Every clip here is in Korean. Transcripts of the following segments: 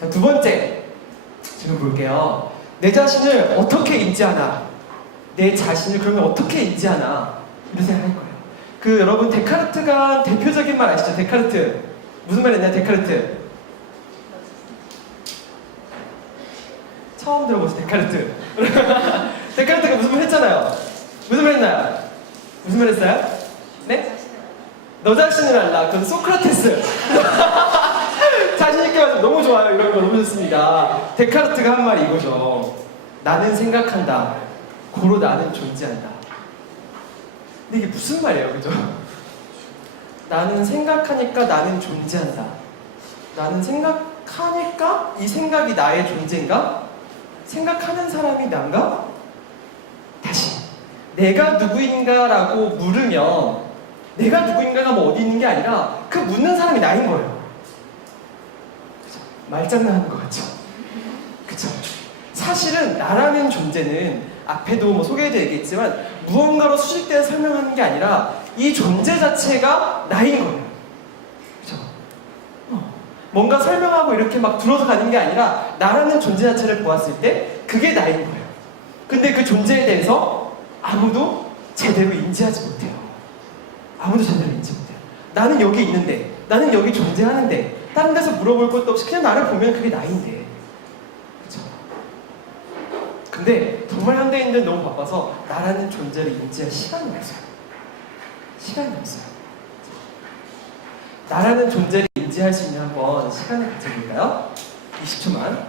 자, 두 번째 질문 볼게요. 내 자신을 어떻게 인지하나? 내 자신을 그러면 어떻게 인지하나? 이런 생각할 거예요. 그 여러분 데카르트가 한 대표적인 말 아시죠? 데카르트 무슨 말 했나요? 데카르트 처음 들어보죠? 데카르트 데카르트가 무슨 말 했잖아요. 무슨 말 했나요? 무슨 말 했어요? 네? 너 자신을 알라. 그건 소크라테스 자신있게 말해서 너무 좋아요. 이런 거 너무 좋습니다. 데카르트가 한 말이 이거죠. 나는 생각한다. 고로 나는 존재한다. 근데 이게 무슨 말이에요, 그죠? 나는 생각하니까 나는 존재한다. 나는 생각하니까 이 생각이 나의 존재인가? 생각하는 사람이 난가? 다시 내가 누구인가라고 물으면 내가 누구인가가 뭐 어디 있는 게 아니라 그 묻는 사람이 나인 거예요. 그죠? 말장난하는 것 같죠? 그쵸? 사실은 나라는 존재는 앞에도 뭐 소개해도 얘기했지만 무언가로 수식되어 설명하는 게 아니라 이 존재 자체가 나인 거예요. 그쵸? 뭔가 설명하고 이렇게 막 들어서 가는 게 아니라 나라는 존재 자체를 보았을 때 그게 나인 거예요. 근데 그 존재에 대해서 아무도 제대로 인지하지 못해요. 아무도 제대로 인지 못해요. 나는 여기 있는데, 나는 여기 존재하는데, 다른 데서 물어볼 것도 없이 그냥 나를 보면 그게 나인데. 그쵸? 근데 정말 현대인들은 너무 바빠서 나라는 존재를 인지할 시간이 없어요. 시간이 없어요. 나라는 존재를 인지할 수 있는 한번 시간을 가져볼까요? 20초만.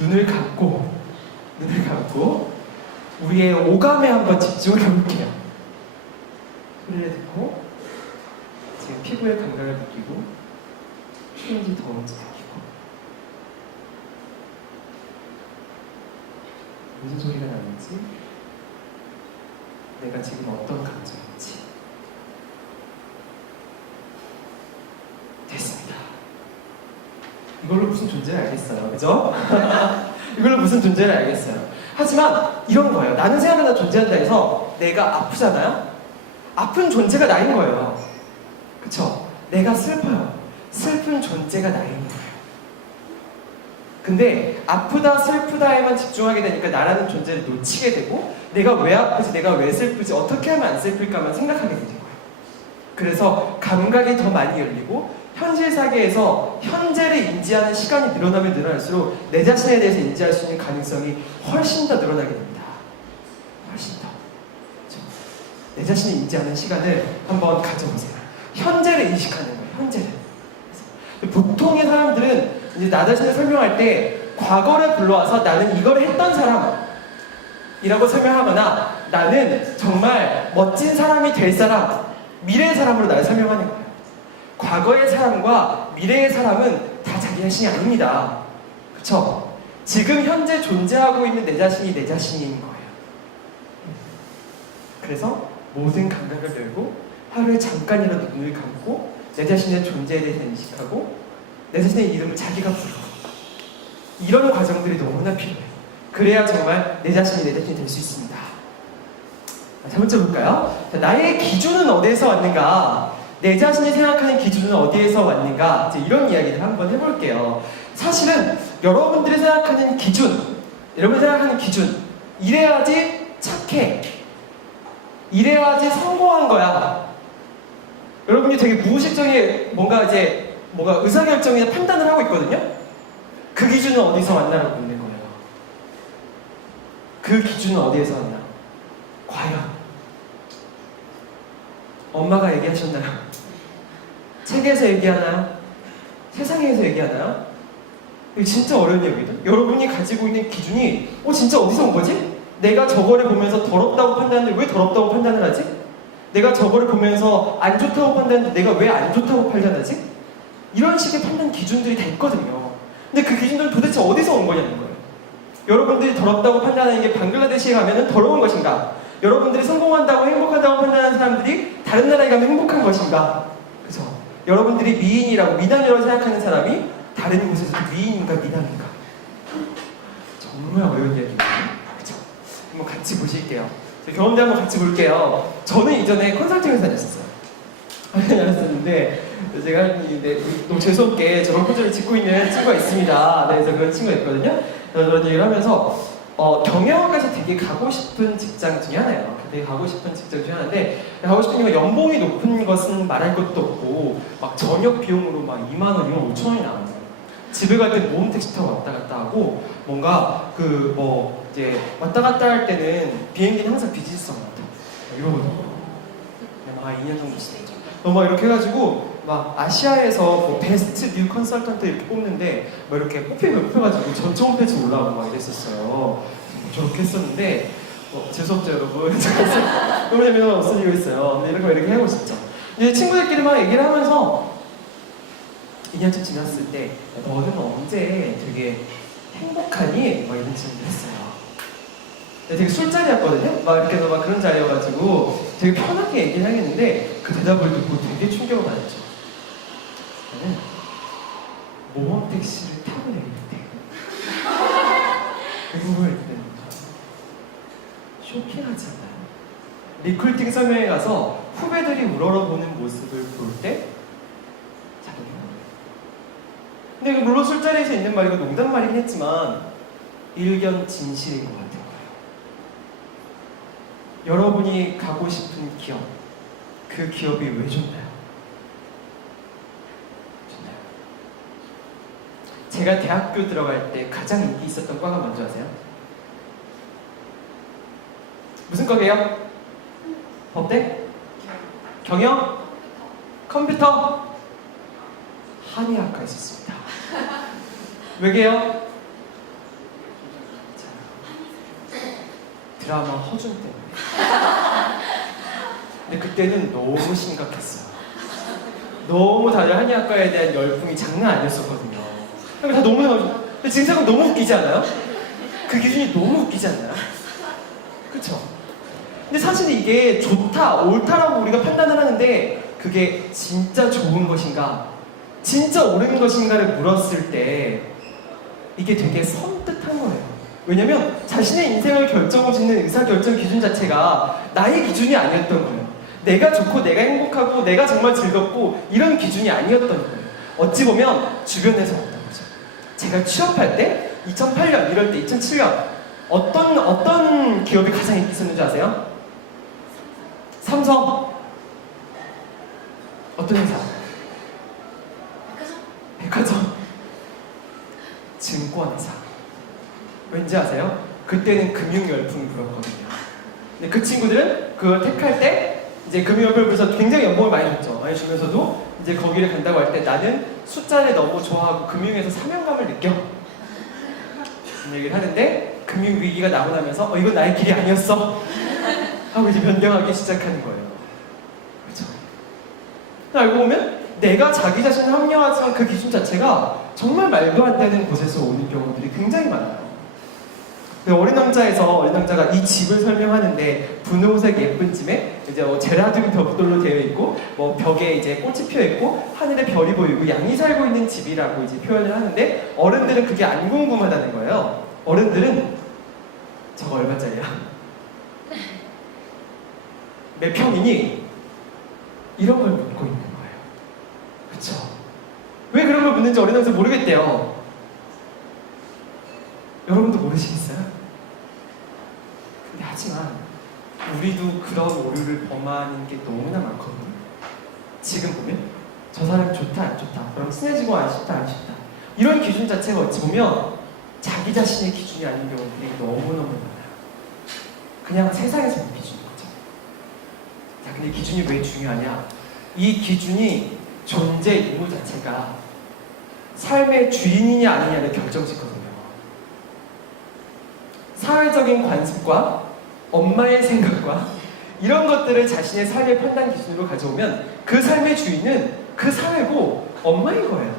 눈을 감고 우리의 오감에 한번 집중을 해볼게요. 소리를 듣고 지금 피부의 감각을 느끼고 추운지 더운지 느끼고 무슨 소리가 나는지 내가 지금 어떤 감정인지 됐습니다. 이걸로 무슨 존재를 알겠어요, 그죠? 이걸로 무슨 존재를 알겠어요. 하지만 이런 거예요. 나는 생각한다 존재한다 해서 내가 아프잖아요? 아픈 존재가 나인 거예요. 그쵸? 내가 슬퍼요. 슬픈 존재가 나인 거예요. 근데 아프다 슬프다에만 집중하게 되니까 나라는 존재를 놓치게 되고 내가 왜 아프지, 내가 왜 슬프지, 어떻게 하면 안 슬플까만 생각하게 되는 거예요. 그래서 감각이 더 많이 열리고 현실 세계에서 현재를 인지하는 시간이 늘어나면 늘어날수록 내 자신에 대해서 인지할 수 있는 가능성이 훨씬 더 늘어나게 됩니다. 훨씬 더. 그렇죠? 내 자신을 인지하는 시간을 한번 가져보세요. 현재를 인식하는 거예요. 현재를. 보통의 사람들은 이제 나 자신을 설명할 때 과거를 불러와서 나는 이걸 했던 사람이라고 설명하거나 나는 정말 멋진 사람이 될 사람, 미래의 사람으로 나를 설명하는 거예요. 과거의 사람과 미래의 사람은 다 자기 자신이 아닙니다. 그쵸? 지금 현재 존재하고 있는 내 자신이 내 자신인 거예요. 그래서 모든 감각을 열고 하루에 잠깐이라도 눈을 감고 내 자신의 존재에 대해서 인식하고 내 자신의 이름을 자기가 부르고 이런 과정들이 너무나 필요해요. 그래야 정말 내 자신이 내 자신이 될 수 있습니다. 자, 번째 볼까요? 자, 나의 기준은 어디에서 왔는가? 내 자신이 생각하는 기준은 어디에서 왔는가? 이제 이런 이야기를 한번 해볼게요. 사실은 여러분들이 생각하는 기준, 이래야지 착해, 이래야지 성공한 거야. 여러분이 되게 무의식적인 뭔가 의사결정이나 판단을 하고 있거든요. 그 기준은 어디서 왔나라고 묻는 거예요. 그 기준은 어디에서 왔나? 과연 엄마가 얘기하셨나요? 책에서 얘기하나요? 세상에서 얘기하나요? 이거 진짜 어려운 얘기거든. 여러분이 가지고 있는 기준이 진짜 어디서 온 거지? 내가 저거를 보면서 더럽다고 판단하는데 왜 더럽다고 판단을 하지? 내가 저거를 보면서 안 좋다고 판단하는데 내가 왜 안 좋다고 판단하지? 이런 식의 판단 기준들이 다 있거든요. 근데 그 기준들은 도대체 어디서 온 거냐는 거예요. 여러분들이 더럽다고 판단하는 게 방글라데시에 가면 더러운 것인가? 여러분들이 성공한다고 행복하다고 판단하는 사람들이 다른 나라에 가면 행복한 것인가? 그죠? 여러분들이 미인이라고 미남이라고 생각하는 사람이 다른 곳에서 미인인가 미남인가? 정말 어려운 이야기입니다. 그죠? 한번 같이 보실게요. 경험대 한번 같이 볼게요. 저는 이전에 컨설팅 회사 다녔었어요. 아니었었는데 제가 너무 재수없게 저런 표정을 짓고 있는 친구가 있습니다. 네, 그래서 그런 친구가 있거든요. 그래서 그런 얘기를 하면서 경영학과에서 되게 가고 싶은 직장 중에 하나예요. 되게 가고 싶은 직장 중에 하나인데 가고 싶은 이유가 연봉이 높은 것은 말할 것도 없고 막 저녁 비용으로 막 2만 원, 2만 5천 원이 나와요. 집에 갈 때 모험 택시 타고 왔다 갔다 하고 뭔가 이제 왔다 갔다 할 때는 비행기는 항상 비즈니스만 같아. 이러거든요. 막 2년 정도 있어요. 막 이렇게 해가지고 막 아시아에서 뭐 베스트 뉴 컨설턴트 이렇게 뽑는데 뭐 이렇게 뽑혀가지고 전체 홈페이지 올라오고 막 이랬었어요. 저렇게 했었는데 재수없죠 여러분. 너무 재미는 없어지고 있어요. 근데 이렇게 하고 있었죠. 이제 친구들끼리 막 얘기를 하면서 2년쯤 지났을 때 너는 언제 되게 행복하니? 막 이런 질문을 했어요. 되게 술자리였거든요? 막 이렇게 막 그런 자리여가지고 되게 편하게 얘기를 하겠는데 그 대답을 듣고 되게 충격을 받았죠. 저는 모험 택시를 타고 다닐 때 그걸 듣는다. 쇼킹하지 않아요? 리크루팅 설명회 가서 후배들이 우러러보는 모습을 볼 때 자기가 근데 물론 술자리에서 있는 말이고 농담 말이긴 했지만 일견 진실인 것 같아요. 여러분이 가고 싶은 기업, 그 기업이 왜 좋나요? 좋나요? 제가 대학교 들어갈 때 가장 인기 있었던 과가 뭔지 아세요? 무슨 과게요? 법대? 경영? 컴퓨터? 한의학과 있었습니다. 왜게요? 드라마 허준 때문에. 근데 그때는 너무 심각했어요. 너무 다들 한의학과에 대한 열풍이 장난 아니었었거든요. 그러니까 다 너무 근데 지금 생각하면 너무 웃기지 않아요? 그 기준이 너무 웃기지 않나요? 그쵸? 근데 사실 이게 좋다, 옳다라고 우리가 판단을 하는데 그게 진짜 좋은 것인가, 진짜 옳은 것인가를 물었을 때 이게 되게 섬뜩한 거예요. 왜냐면 자신의 인생을 결정짓는 의사결정 기준 자체가 나의 기준이 아니었던 거예요. 내가 좋고 내가 행복하고 내가 정말 즐겁고 이런 기준이 아니었던 거예요. 어찌 보면 주변에서 왔던 거죠. 제가 취업할 때 2008년 이럴 때 2007년 어떤 기업이 가장 인기 있었는지 아세요? 삼성. 어떤 회사? 백화점. 증권회사. 왠지 아세요? 그때는 금융 열풍이 불었거든요. 근데 그 친구들은 그걸 택할 때 이제 금융 열풍을 불어서 굉장히 연봉을 많이 줬죠. 많이 주면서도 이제 거기를 간다고 할 때 나는 숫자를 너무 좋아하고 금융에서 사명감을 느껴. 이런 얘기를 하는데 금융 위기가 나고 나면서 이건 나의 길이 아니었어. 하고 이제 변경하기 시작하는 거예요. 그렇죠? 알고 보면 내가 자기 자신을 합리화하지만 그 기준 자체가 정말 말도 안 되는 곳에서 오는 경우들이 굉장히 많아요. 어린 왕자가 이 집을 설명하는데 분홍색 예쁜 집에 이제 제라늄 벽돌로 되어 있고 벽에 이제 꽃이 피어 있고 하늘에 별이 보이고 양이 살고 있는 집이라고 이제 표현을 하는데 어른들은 그게 안 궁금하다는 거예요. 어른들은 저거 얼마짜리야? 몇 평이니? 이런 걸 묻고 있는 거예요. 그쵸? 왜 그런 걸 묻는지 어린 왕자 모르겠대요. 여러분도 모르시겠어요? 근데 하지만 우리도 그런 오류를 범하는 게 너무나 많거든요. 지금 보면 저 사람이 좋다 안 좋다, 그럼 친해지고 안 싶다 안 싶다, 이런 기준 자체가 어찌 보면 자기 자신의 기준이 아닌 경우들이 너무너무 많아요. 그냥 세상에서 온 기준인 거죠. 자, 근데 기준이 왜 중요하냐? 이 기준이 존재 유무 자체가 삶의 주인이냐 아니냐를 결정짓거든요. 사회적인 관습과 엄마의 생각과 이런 것들을 자신의 삶의 판단 기준으로 가져오면 그 삶의 주인은 그 사회고 엄마인 거예요.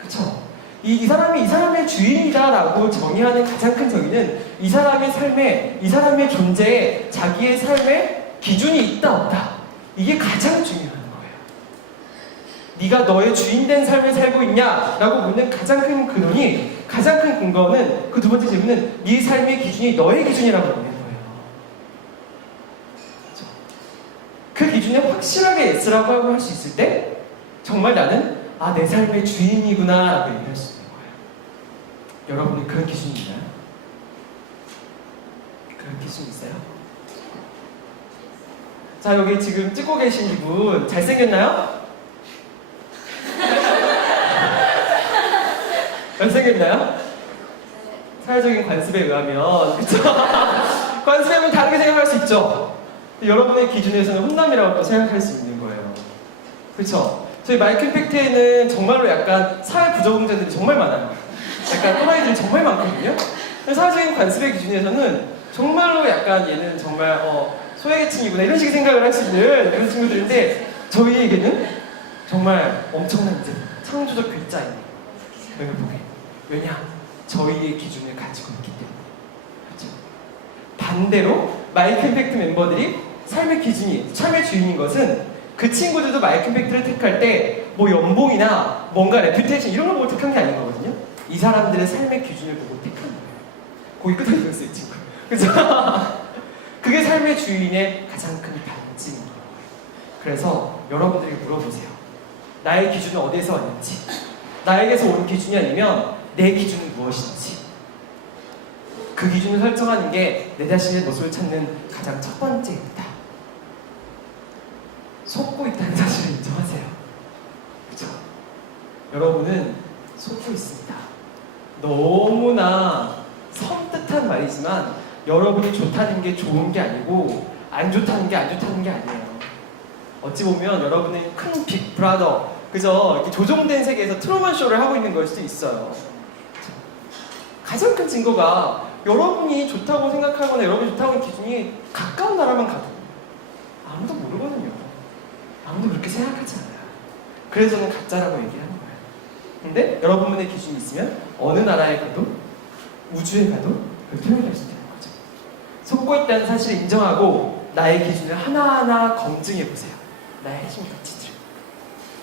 그쵸? 이 사람의 주인이다라고 정의하는 가장 큰 정의는 이 사람의 삶에, 이 사람의 존재에 자기의 삶의 기준이 있다 없다, 이게 가장 중요한 거예요. 네가 너의 주인된 삶을 살고 있냐? 라고 묻는 가장 큰 근원이, 가장 큰 근거는, 그 두 번째 질문은 네 삶의 기준이 너의 기준이라고 묻는 거예요. 그렇죠? 그 기준이 기준에 확실하게 예스라고 하고 할 수 있을 때 정말 나는 내 삶의 주인이구나 라고 얘기할 수 있는 거예요. 여러분이 그런 기준이 있나요? 그런 기준 있어요? 자, 여기 지금 찍고 계신 이분 잘생겼나요? 잘생겼나요? 사회적인 관습에 의하면 그쵸? 관습에는 다르게 생각할 수 있죠. 여러분의 기준에서는 혼남이라고 생각할 수 있는 거예요. 그쵸? 저희 마이크 임팩트에는 정말로 약간 사회 부적응자들이 정말 많아요. 약간 또라이들이 정말 많거든요. 사회적인 관습의 기준에서는 정말로 약간 얘는 정말 소외계층이구나 이런 식의 생각을 할 수 있는 그런 친구들인데 저희에게는 정말 엄청난 이제 창조적 글자예요. 여러분 왜냐? 저희의 기준을 가지고 있기 때문에. 그렇죠? 반대로 마이크 임팩트 멤버들이 삶의 기준이, 삶의 주인인 것은 그 친구들도 마이크 임팩트를 택할 때 뭐 연봉이나 뭔가 레퓨테이션 이런 걸 보고 택한 게 아닌 거거든요. 이 사람들의 삶의 기준을 보고 택한 거예요. 거기 끝까지 들었어요, 이 친구. 그죠? 그게 삶의 주인의 가장 큰 단점인 거예요. 그래서 여러분들이 물어보세요. 나의 기준은 어디에서 왔는지, 나에게서 온 기준이 아니면 내 기준은 무엇인지. 그 기준을 설정하는 게 내 자신의 모습을 찾는 가장 첫 번째입니다. 속고 있다는 사실을 인정하세요. 그렇죠? 여러분은 속고 있습니다. 너무나 섬뜩한 말이지만 여러분이 좋다는 게 좋은 게 아니고 안 좋다는 게 안 좋다는 게 아니에요. 어찌 보면 여러분은 큰 빅브라더, 그죠? 이렇게 조종된 세계에서 트루먼 쇼를 하고 있는 걸 수도 있어요. 가장 큰 증거가 여러분이 좋다고 생각하거나 여러분이 좋다고 하는 기준이 가까운 나라만 가도 아무도 모르거든요. 아무도 그렇게 생각하지 않아요. 그래서 저는 가짜라고 얘기하는 거예요. 근데 여러분의 기준이 있으면 어느 나라에 가도 우주에 가도 그걸 표현할 수 있는 거죠. 속고 있다는 사실을 인정하고 나의 기준을 하나하나 검증해 보세요. 나의 핵심 가치들.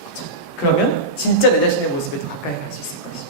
그렇죠? 그러면 진짜 내 자신의 모습에 더 가까이 갈 수 있을 것이죠.